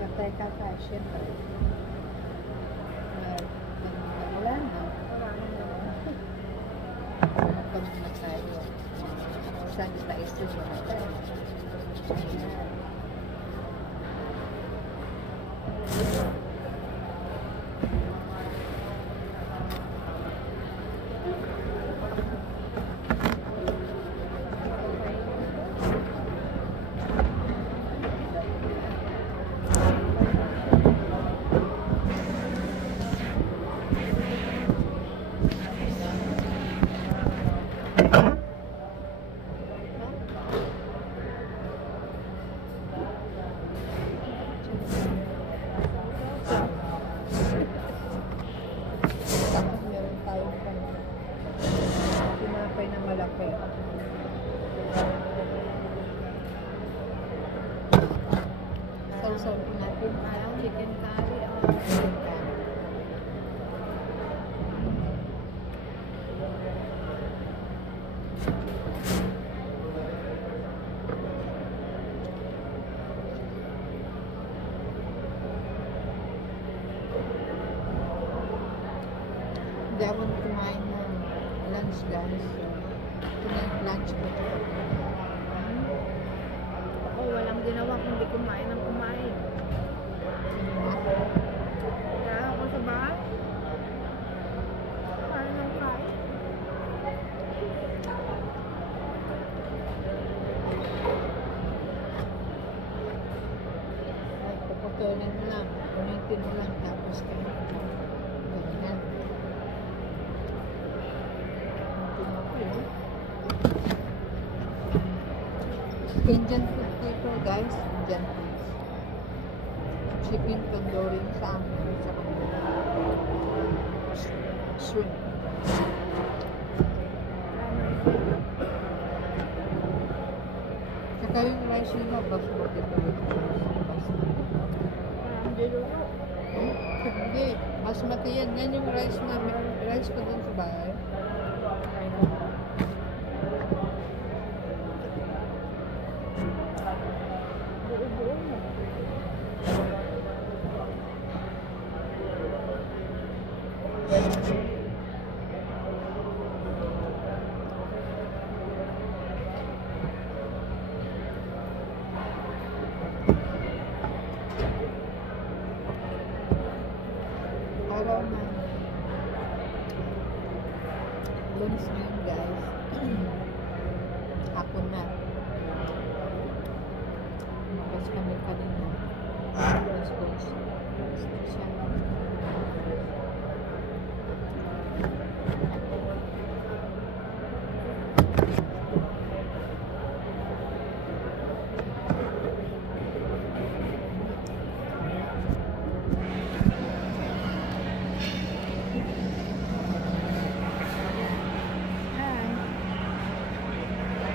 Kata-kata, syempre. Wala na. Magpamit na tayo. Sanitize to siya natin. Sausaw natin ang chicken curry o chicken curry. Hindi ako kumain ng lunch guys. Ito na yung lunch ko. Ako walang ginawa kundi kumain ng kumain. Kaya ako sa bahay. Kumain ng kain. Ay, puputulin mo lang. Unitin mo lang. Tapos kayo. Ganyan. Indian food dito guys. Indian food. Chicken tandoori sa amin. Sa shrimp. Saka yung rice nila, basmati pa rin. Parang diluto. Hindi, basmati yan. Yan yung rice namin. Rice ko dun sa bahay. Buo-buo mo. Araw na. Lunes ngayon guys. Hapon na. Lumabas kami kanina. Alas 2. Siya.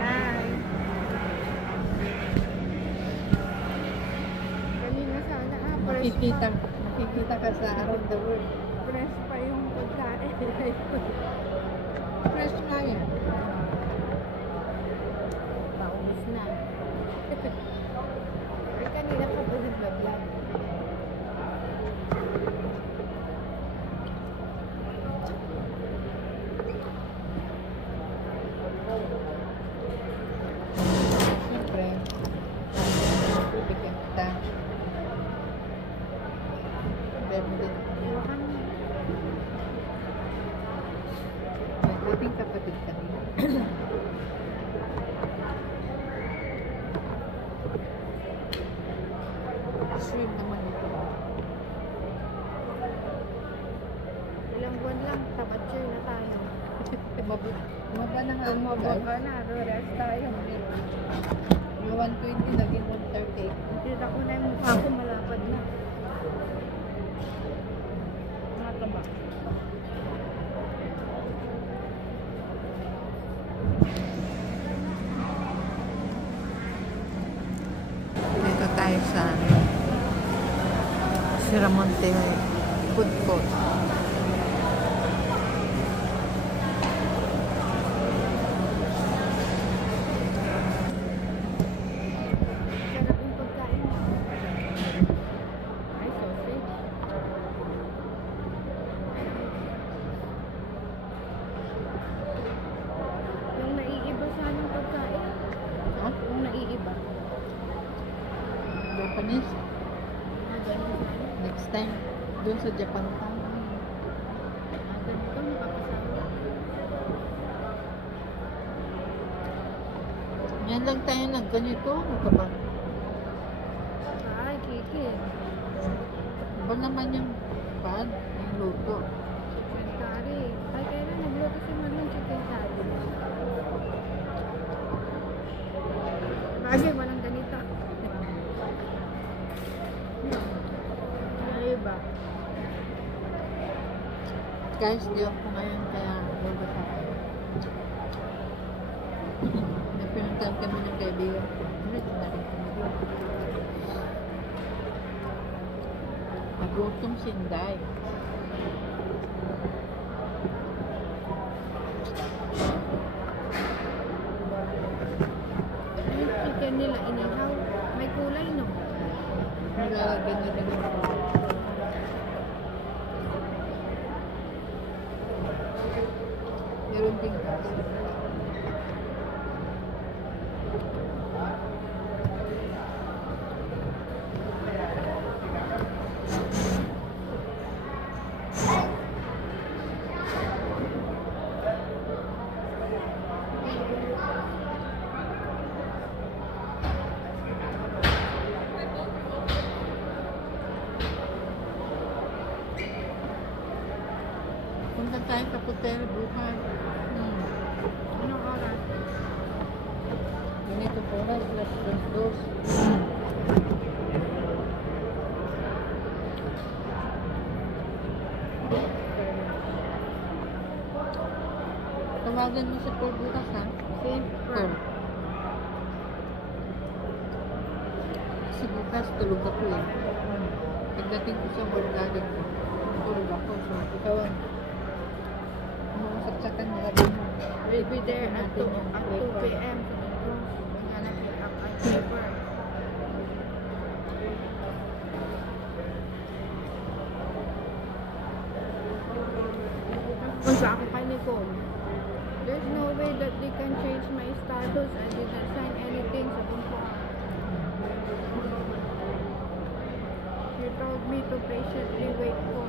Hi. Kanina sana Makikita ka sa around the world. fresh pa yung pagkain. Fresh nga yan. Paumis na. Ay, kanina pa ba nagbablog? Siyempre, bigyan kita. Bebe din. Iwakan mo. May ating kapatid kanina. Shrimp naman ito. Ilang buwan lang, tabatsyo na tayo. Maba na nga ang mobile. Baka na, rest tayo. Yung 120 naging 138. Kita ko na yung mukha ko, malapad na. Mataba. Dito tayo sa Siramonte Food Court. Sarap yung pagkain. Japanese. Ganito sana. Next time, doon sa Japan tayo. Ganito, makapasama. Yan lang tayo nagganito. Ano ka ba? Ay, Kiki. Iba naman yung pad, yung luto. Chicken curry. Ay, kailan nagluto si Marlon chicken curry? Bagay, walang ganito. Ay, ba? Guys, di ako ngayon kaya wala sa akin. May pinuntahan kami ng kaibigan ko. Ulit na rin kami doon. Magutong sinday. Yung chicken nila inihaw. May kulay, no? Nilalagyan nila ng meron ding gas. Punta tayo sa hotel bukas. Anong oras? Ganito oras, las 2. Tawagan mo si Paul bukas, ha? Same. Paul. Kasi bukas tulog ako eh. Pagdating ko sa work garden ko, tulog ako. So, ikaw ang umusap-sakan nila din. We'll be there at 2 p.m. We're gonna pick up our paper. Punta ako kay Nicole. There's no way that they can change my status. I didn't sign anything sa punta. She told me to patiently wait for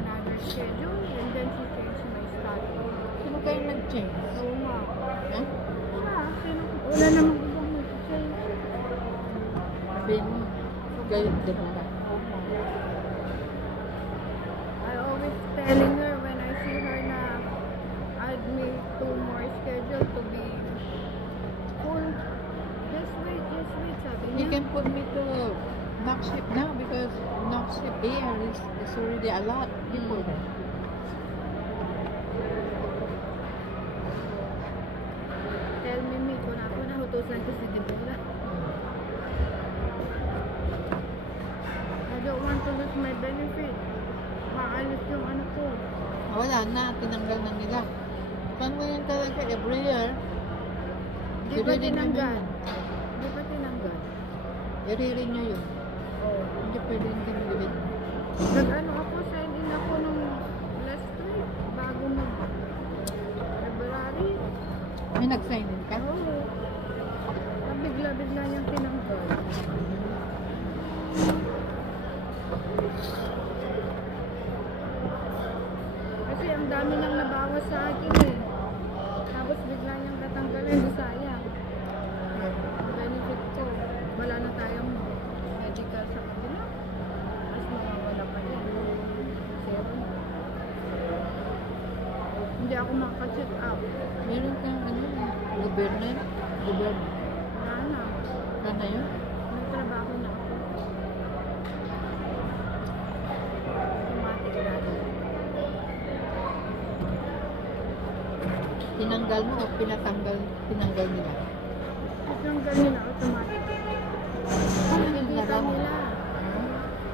another schedule and then she changed my status. Sino kayo nag-change? Oo nga. Ha? Wala namang ibang mag-change. Sabihin mo, kayo din ba? I always telling her when I see her na add me 2 more schedule to be full. Just wait, sabi niya. You can put me to knock shift now because knock shift there is already a lot of people there. Tell me, kung ako na hutusan ko si Dibula. I don't want to lose my benefit. Maalis yung ano ko. Wala na, tinanggal na nila. Saan mo yun talaga every year? Di ba tinanggal? Di ba tinanggal? I-renew yun. Oo. Hindi pwede hindi magawin. Nag-ano ako, sign in ako nung last week. Bago February. May nag-sign in ka? Oo. Bigla-bigla niyang tinanggal. Kasi ang dami nang nabawas sa akin eh. Tapos bigla niyang tatanggalin. Sayang. Ang benefit ko. Wala na tayong medical sa kabila. Mas mawawala pa din. Zero na. Hindi ako makacheck up. Meron kang gobyerno? Gobyerno. Wala na. Ano yun? Nagtrabaho na ako. Automatic na. Tinanggal mo o tinanggal nila? Tinanggal nila automatic. Nakikita nila.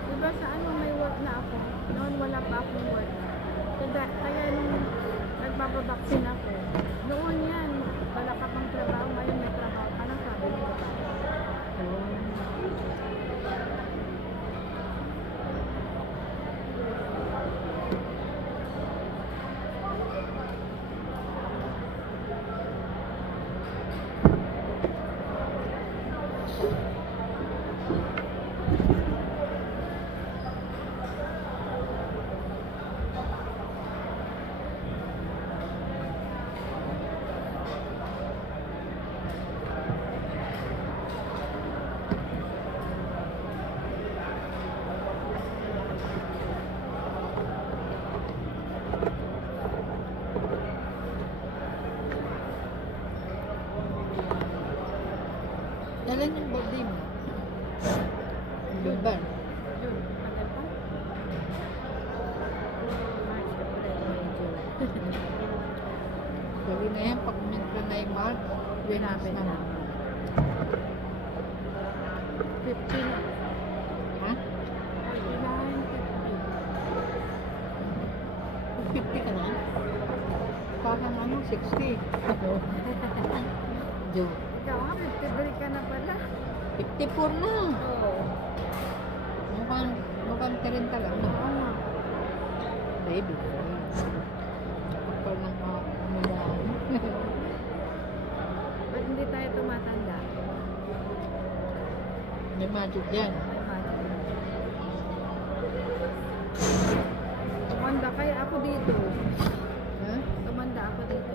Diba sa ano may work na ako? Noon wala pa akong work. Kaya nung nagpapabaksin ako, noon yan, wala ka pang trabaho, ngayon may trabaho ka na, sabi nila ba? Malapit na. 50 na. Ha? 49, 50. 50 ka na? Parang ano, 60. Joke. Ikaw nga, 53 ka na pala. 54 na. Oo. Mukhang 30 lang. No? Oo nga. Baby. Kapal ng mga umulaan. Ba't hindi tayo tumatanda? May magic yan. Tumanda kaya ako dito. Ha? Tumanda ako dito.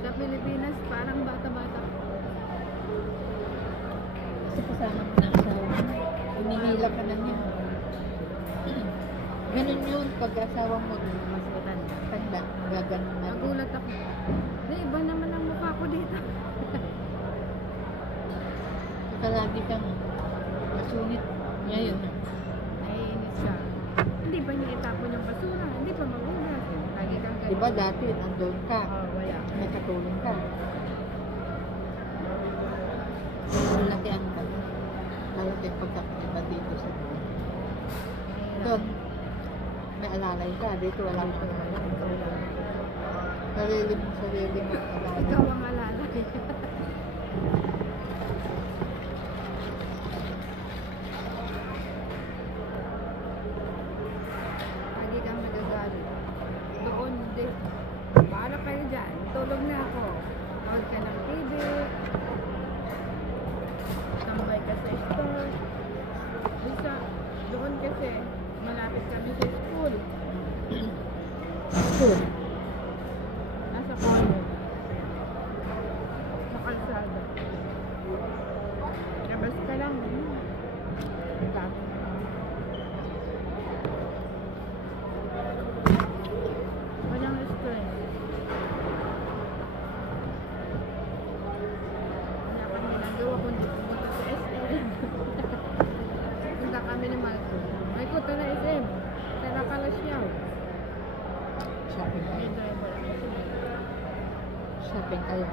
Sa Pilipinas, parang bata-bata. Kasi kasama mo ng asawa mo. Hinihila ka na niya. Ganun yun. Pag asawa mo, mas tanda. Gaganon na. Nagulat ako. Iba naman ang mukha ko dito. Kalagi kang masunit. Ngayon. Naiinis ka. Hindi ba niya itapon yung basura? Hindi pa magulat. Lagi kang ganun. Diba dati, nandun ka. Wala. May katulong ka. Malakihan ka. Malaki ang pagkakaiba dito sa doon. May alalay ka. Dito wala ka naman. Sarili mo, sarili mo. Ikaw ang alala. Lagi kang nagagalit. Doon, hindi. Paala kayo dyan. Tulog na ako. Tawag ka ng TV. Tambay ka sa store. Bisa, doon kasi, malapit kami sa school. School. Nasa corner. Sa kalsada. Labas ka lang. Ang dami. Walang stress. Wala kang ginagawa kundi pumunta sa SM. Punta kami ni Marco. Marco, tara SM. Tara Kalasyaw. Shopping May kayo. driver ako. Shopping kayo.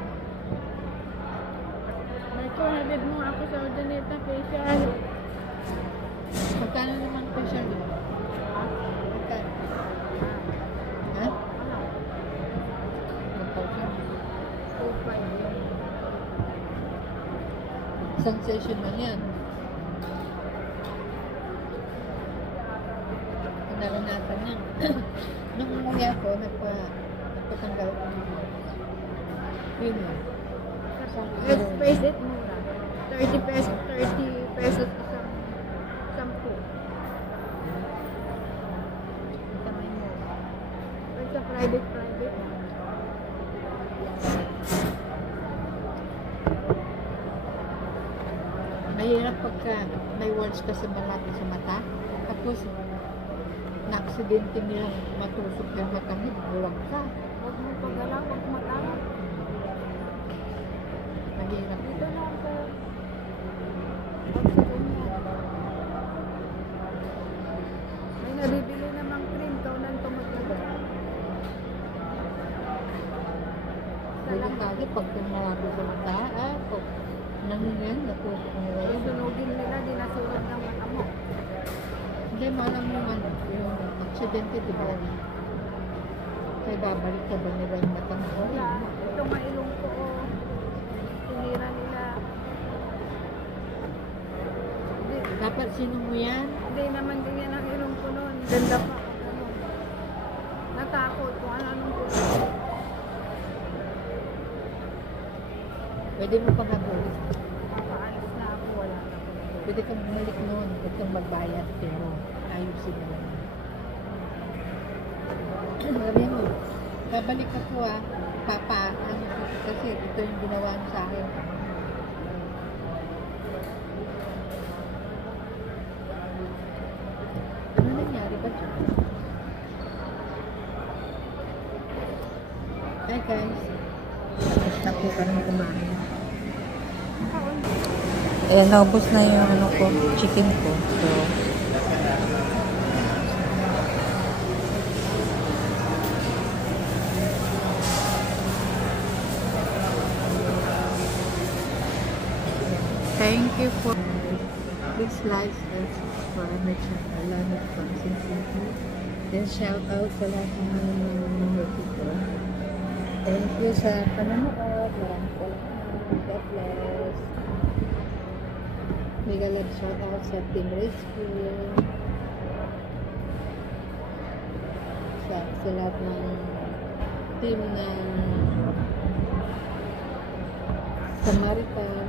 Marco, hatid mo ako sa Urdaneta facial. Magkano naman facial yun? Magkano? Ha? 1,000. Isang session lang yan. Kung naranasan yan. Nung umuwi ako, nagpatanggal ko ng yun yun. Let's face it, mura. 30 pesos isang sampu. Kamay mo. Pag sa private. Mahirap pagka may walls ka sa malapit sa mata. Tapos, na-aksidente nilang matusok yung mata mo, buwag ka. Huwag mo pagalaw, huwag matawag. Mahirap. Dito lang sa pag sa ganyan. May nabibili namang cream, kaunan tumatagal. Delikado pag malapit sa mata, pag nangyayang natusok nila yun. Sunugin nila, dinasunog ng mata mo. Hindi, malam yung ano, yung aksidente, di ba? Kaya babalik ka ba nila yung mata mo? Wala. Ito nga ilong ko, sinira nila. Dapat sino mo yan? Hindi naman ganyan ang ilong ko noon. Ganda pa. Ano. Natakot kung anong ko. Pwede mo pang gagawin. Papaalis na ako, wala na ako. Pwede kang bumalik noon, huwag kang magbayad, pero ayusin mo naman. Sabi mo, babalik ako ano ko, kasi ito yung ginawa mo sa akin. Ano nangyari ba dyan? Hi guys. Basta po kami kumain. Ayan, naubos na yung ano ko, chicken ko. So, Thank you for please like and subscribe my channel, Lanet Thompson TV. And shout out sa lahat ng mga people. Thank you sa panonood. Maraming salamat. God bless. Mega love shout out sa Team Rescue. Sa lahat ng team ng Samaritan.